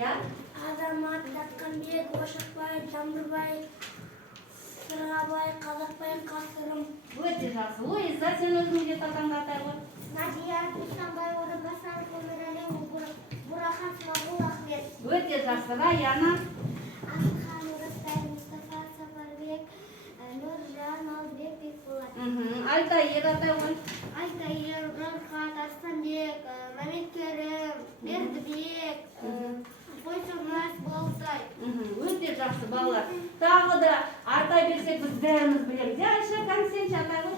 Ya. Азамат, Датқанбек, Ошақбай, Жамбырбай, Сырғабай, Қазақбай, Қасырым. Өте жақсы. Луиза, сен өзің де татаңды атай ғой. Надия, Дүйсенбай, Орынбасар, Өмірәлі, Бурахан, Смағұл, Ахмет. Өте жақсы. Раяна. Асылхан, Орыстай, Мұстафа, Сапарбек, Нұржан, Албек, Бекболат. Альтаир атай ғой. Альтаир, Рахат, Арыстанбек, Мәметкерім, Бердібек, Бойсонас, Болтай. Өте жақсы балалар. Тағы да артай берсек біз бәріміз білеміз. Я Айша, сен атай ғой.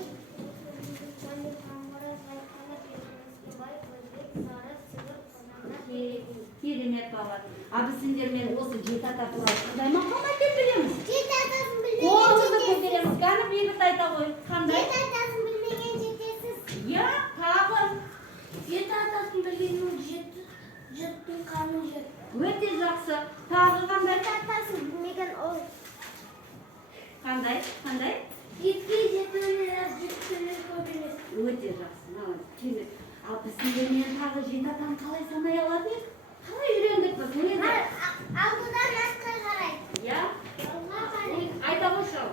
Керемет балалар. А біз сендермен осы жеті ата туралы қандай мақал айтып білеміз? Жеті атасын Қолымызды көтереміз. Кәні бейбіт айта ғой. Қандай? Жеті атасын білмеген жетесіз. Я, тағы. Жеті атасын білгеннің жеттің қанын жет. Өте жақсы. Тағы қандай? Жеті атасын білмеген ол. Қандай? Қандай? Жетке жетмелер, жеткенler көп емес. Өте жақсы. Керемет. Ал біз сендермен тағы жеті атаны қалай санай алады ек? Қалай үйрендік біз? Алдыдан жасқа қарай. Я? Алға қарай. Айта қойшы ал.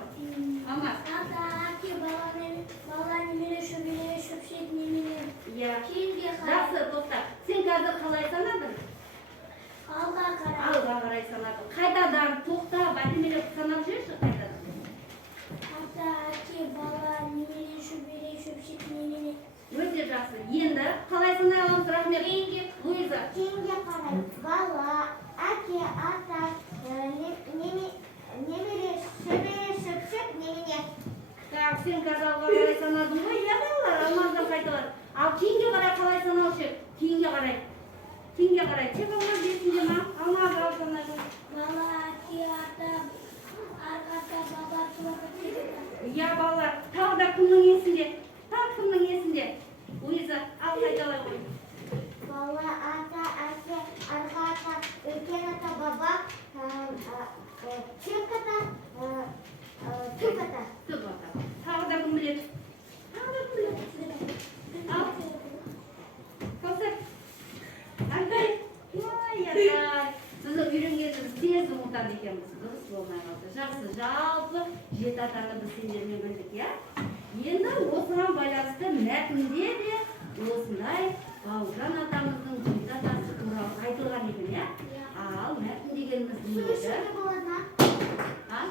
Алмас. Ата, әке, бала немере, шөбере, шөпшек немере. Я. Кейінге қарай. Жақсы, тоқта. Сен қазір қалай санадың? Алға қарай. Алға қарай санадың. Қайтадан тоқта, бәтемелеп санап жүрші қайтадан. Ата, әке, бала немере, шөбере, шөпшек немере. Өте жақсы. Енді қалай санай аламыз, рахмет? Луиза. Кейінге қарай. Бала, әке, ата, немере, шөбере, шөпшек немере. Так, сен қазір алға қарай санадың ғой? Я балалар, алмаздан қайталар. Ал кейінге қарай қалай санаушы ек? Кейінге қарай. Кейінге қарай. Тек алмаз есінде ма? Алмаз ал санай ғой. Бала, әке, ата, баба, туағы, тегіта. Я балалар, тағы да кімнің есінде? Тағы кімнің есінде? Луиза, ал қайталай ғой. Бала, ата, әке, арғы ата, үлкен ата, баба, тек ата, түп ата. Түп ата. Тағы да кім біледі? Тағы да кім біледі? Ал. Кәусар. Андай. Ой, атай. Біз үйренгеніміз тез ұмытады екенбіз. Дұрыс болмай қалды. Жақсы, жалпы жеті атаны біз сендермен білдік, я? Енді осыған байланысты мәтінде де осындай Бауыржан атамыздың жеті атасы туралы айтылған екен, я? Ал мәтін дегеніміз не еді?